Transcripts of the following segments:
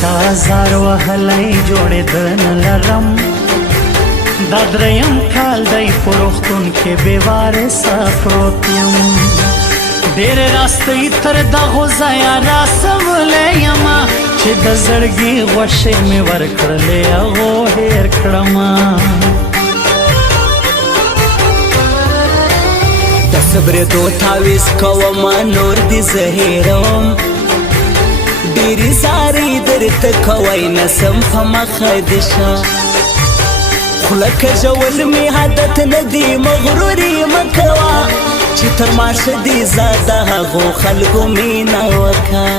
چا زار وهلی جوړېده نه لرم دا دریم کال دی په روغتون کې بې وارثه پروت یم ډېرې راستۍ تر دغو ځایه راسولی یمه چې د زړګي غوښې مې ورکړلې هغو هېر کړمه د صبرېدو تعویض کومه نور دې زه هېروم ډېرې زارۍ درته کوی نسم په مخه دې شه خوله کږول مې عادت نه دی مغروري مه کوه چې تر ماشه دې زه د هغو خلکو مینه وکړه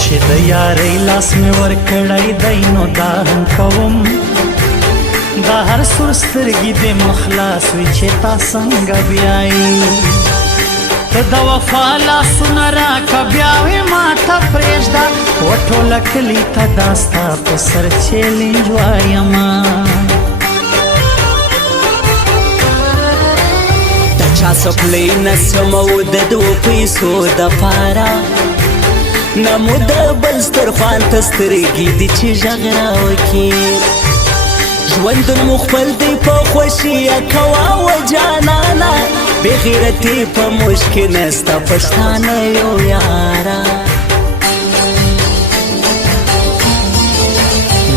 چې د یارۍ لاس مې ورکړی دی نو دا هم کوم دا هر سور سترګې دې مخلاص وي چې تا څنګه بیایي ته د وفا لاسونه راکه بیا وې ما ته پرېږده وټوله کلي ته دا ستا په سر چیلنج وایمه د چا څپلۍ نسم او د دوو پیسو دپاره نه مو د بل سترخوان ته سترګې دي چې غږ راوکړي ژوندون مو خپل دی په خوښي کوه و جانانه بې غیرتي په موږ کې نسته پښتانه یو یاره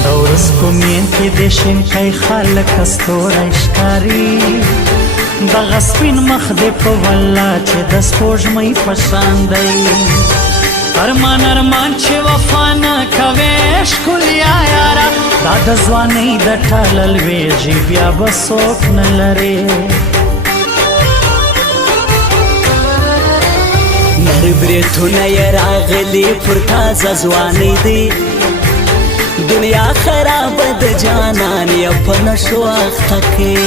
د ورسکو مین کې د شینکۍ خلک ستوری ښکاري دغه سپین مخ دې په والله چې د سپوږمۍ په شان دی ارمان ارمان چې وفا نه کوې ښکلیا یاره دا د ځوانۍ د ټاله لویږي بیا به څوک نه لرې نر بریتونه یې راغلي پر تازه ځوانۍ دی دنیا خرابه د جانان یې په نشو اخته کې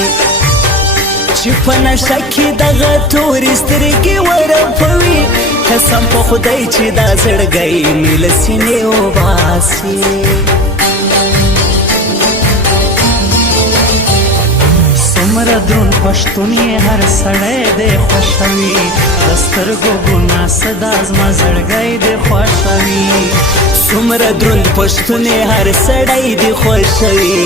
چې په نشه کې دغه تورې سترګې ورپوي قسم په خدای چې دا زړګی مې له سینې وباسي څومره دروند پښتون یې هر سړی دی خوښوي د سترګو ګناه څه دا زما زړګی دی خوښوي څومره دروند پښتون یې هر سړی دی خوښوي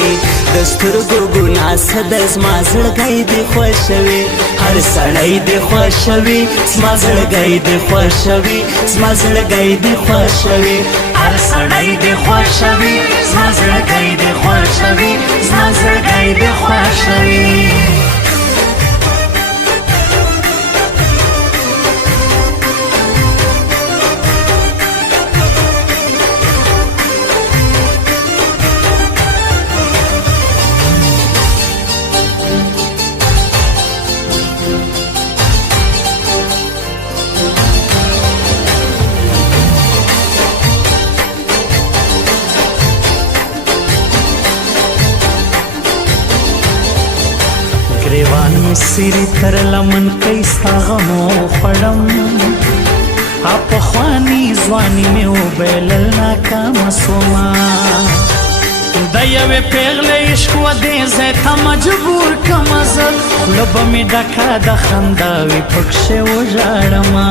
د سترګو ګناه څه د زما زړګی دی خوښوي هر سړی دی خوښوي زما زړګی دی خوښوي زما زړګی دی خوښوي هر سړی دی خوښوي زما زړګی دی خوښوي زما زړګی دی خوښوي ګریوان مې سیرې تر لمن کوي ستا غمو خوړم پخواني ځواني مې وبایلل ناکامه سومه د یوې پیغلې عشق و دې ځای ته مجبور کمه زه خوله به مې ډکه د خندا وي پکښې وژاړمه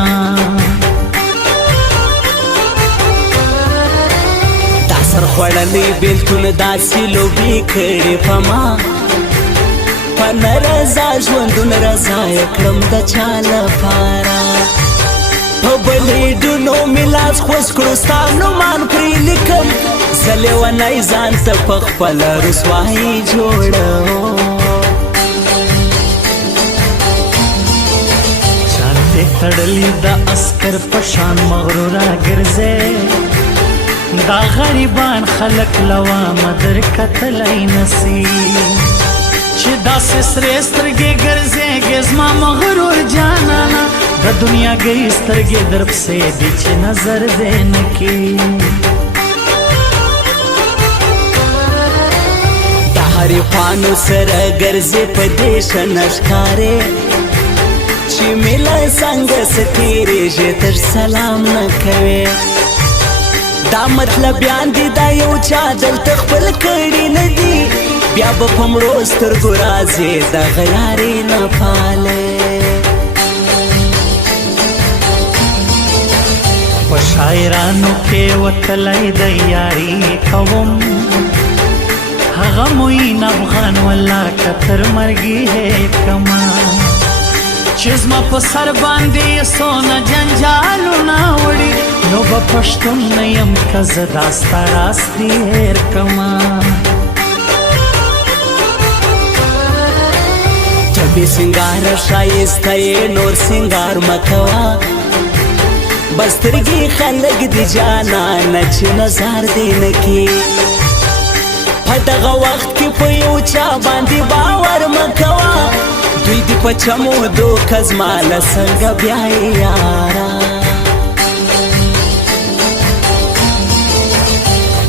دا سر خوړلی بېلتون داسې لوبې کړې په ما په نه رضا ژوندون رضا یې کړم د چا لپاره په بلیډونو مې لاس خوځ کړو ستا نومان پرې لیکم زه لیونی ځان ته په خپله رسوایي جوړوم شان دې تړلي د عسکر په شان مغروره ګرځې دا غریبان خلک لوامه در کتلی نسي چې داسې سرې سترګې ګرځېږې زما مغرور جانانه د دنیاګۍ سترګې در پسې دي چې نظر دې نه کي د حریفانو سره ګرځې په دې ښه نه ښکارې چې مې له څنګه څه تېرېږې تر سلام نه کوې دا مطلبیان دي دا یو چا دلته خپل کړي نه دي بیا به په مړو سترګو راځې دغه یارې نه پالې په شاعرانو کې وتلی د یاري کوم هغه موین افغان والله که تر مرګي کما چې زما په سر باندې سونه جنجالونه وړي نو به پښتون نه یم که زه دا ستا راز دې هېر کما بی سنگار شایسته نور سنگار مکوا بسترگی خلق دی جانانا چی نظر دی نکی پا دغا وقت کی پا یو چا باندی باور مکوا دوی دی پا چمو دو کزمال سنگ بیای یارا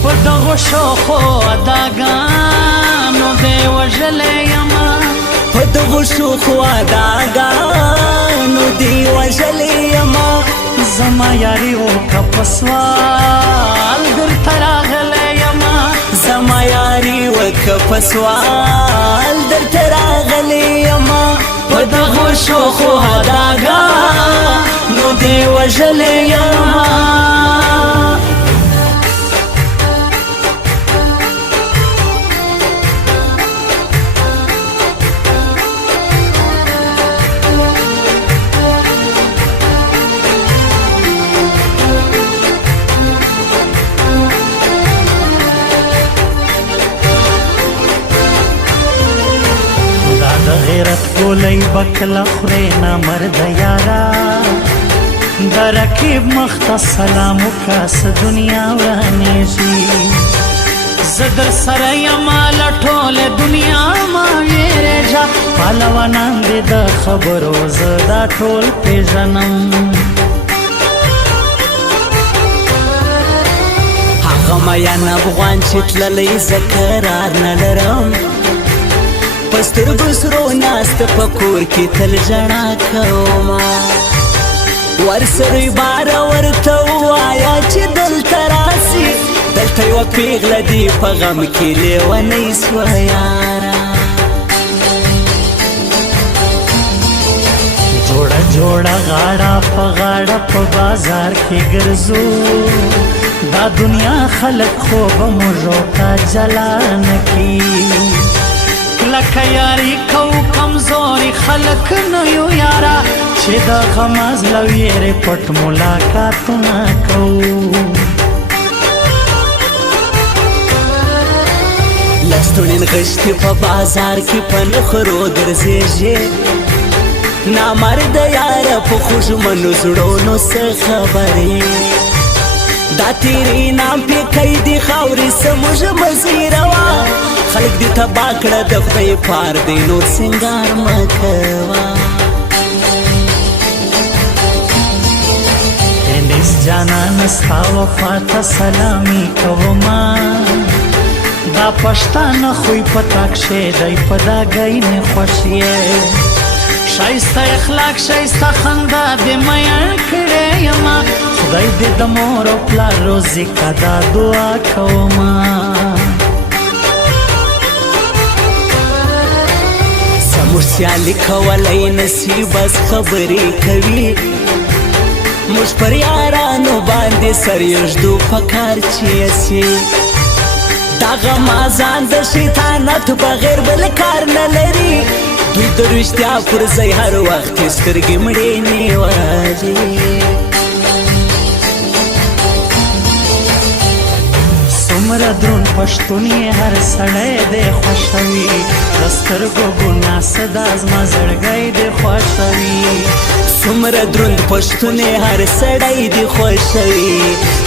پا دغا شوخو اداگانو دی وجلی یما په دغو شوخو اداګانو دی وژلی یما زما یاري وکه په سوال درته راغلی یما زما یاري وکه په سوال درته راغلی یما په دغو شوخو اداګانو دی وژلی یما غیرت گولی بکل خوری نامرد یارا دا رکیب مخت سلامو کاس دنیا ورانیجی زدر سر یما لطول دنیا ما ویره جا پالوانان دی دا خبرو زدا طول پی جنم هغه میان افغان چې تللی زه قرار نه لرم پسترګو سرو ناست په کور کې تل ژړا کومه ورسره بار ورته ووایه چې دلته راسي دلته یوه پیغله دي په غم کې لیونۍ سوه یاره جوړه جوړه غاړه په غاړه په بازار کې ګرځو دا دنیا خلق خو به موږو ته جلا نه کی لکه یاری کو کمزوری خلق نه یو یارا چې د غماز لویره پټ ملاقاتونه کوو لستوڼین غشتې په بازار کې په نخرو ګرځېږي نامرده یاره په خوږمنو زړونو څه خبرې دا تیرې نام پې قیدي خاورې څه موږ مزیروا خلق دی تبا کړه د خدای پار دی نور سنگار مکوا انیس جانان ستا وفات سلامی کوما دا پښتان خوی پتاک شه دی پدا گئی نه خوشیه شایسته اخلاق شایسته خندا دې میان کړې یما خدای دې د مور او پلار روزي کدا دعا کوما موږ سیالي کولی نسی بس خبرې کوي موږ پر یارانو باندې سر یږدو په کار چې اسي دغه مازان د شیطانت بغیر بل کار نه لري دوی د رښتیا پر ځای هر وخت سترګې مړې نیولې څومره دروند پښتون یې هر سړی دی خوښوي د سترګو ګناه صدا زما زړګی دی خوښوي څومره دروند پښتون یې هر سړی دی خوښوي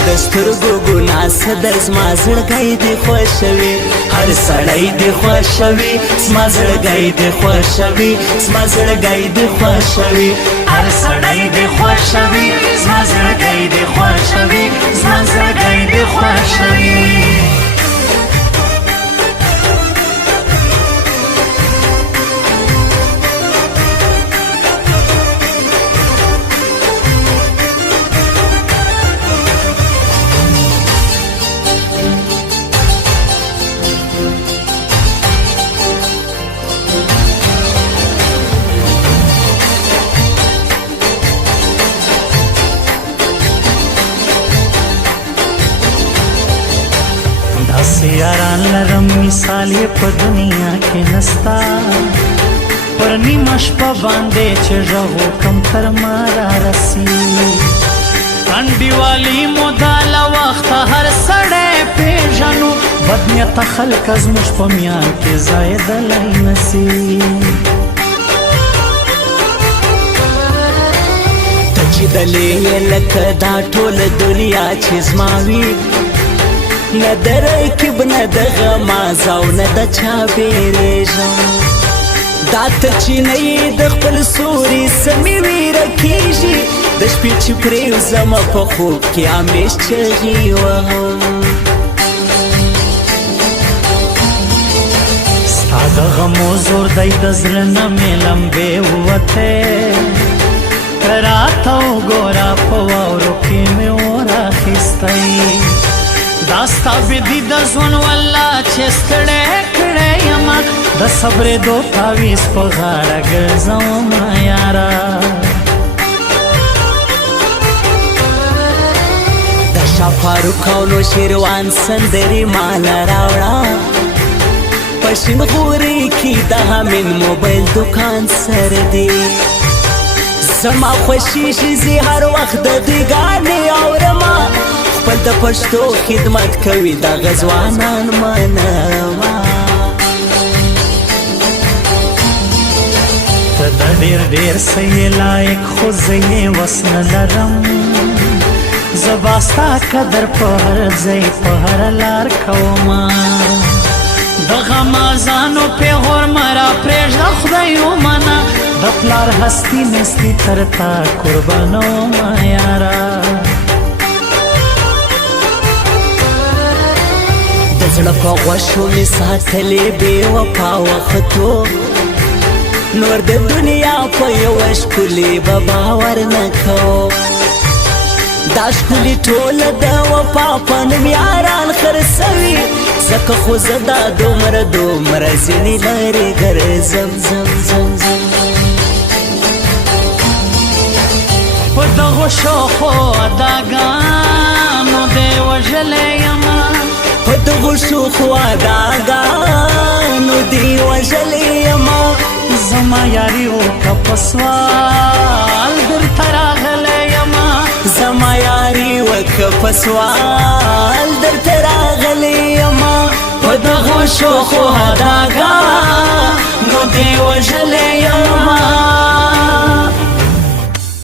د سترګو ګناه صدا زما زړګی دی خوښوي هر سړی دی خوښوي زما زړګی دی خوښوي زما زړګی دی خوښوي هر سړی دی خوښوي زما زړګی دی خوښوي زما زړګی دی خوښوي مثال یې په دنیا کې نستا پر نیمه شپه باندې چې غږ وکم تر ما رارسي انډیوالي مو دا له وخته هر سړی پېژنو بدنیته خلک زموږ په میان کې ځایېدلی نسي ته چې دلې یې لکه دا ټوله دنیا چې زما وي نه د رکیب نه د غماز او نه د چا بیریږم دا ته چې نه یې د خپل سوري سمې ویره کېږي د شپې چې پرېوځمه په خوب کې همیش چغې وهم ستا د غمو زور دی د زړه نه مې لمبې ووتې ته راته وګوره په واورو کې مې اور اخیستی دا ستا بدي د ژوند والله چې ستړی کړی یمه د صبرېدو تعویز په غاړه ګرځومه یاره د شاه فاروق او نوشیروان سندرې ماله راوړه په شین غوري کې د حمید موبایل دکان سره دی زما خوښیږي زه هر وخت د دوی ګانې اورمه خپل د پښتو خدمت کوي دغه ځوانان منمه ته د ډېر ډېر څه یې لایق خو زه یې وس نه لرم زه به ستا قدر په هر ځای په هره لار کومه د غمازانو پیغور مه راپرېږده خدای ومنه د پلار هستي نستي تر تا قربانومه یاره د زړه په غوښو مې ساتلې بې وفا وختو نور د دنیا په یوه ښکلې به باور نه کوم دا ښکلي ټوله د وفا په نوم یاران خرڅوي ځکه خو زه دا دومره ځینې لرې ګرځم زم زم زم په دغو شوخو اداګانو دې وژلی یمه په دغو شوخو اداګانو دې وژلی یمه زما یاري وکه په سوال درته راغلی یمه زما یاري وکه په سوال درته راغلی یمه په دغو شوخو اداګانو دې وژلی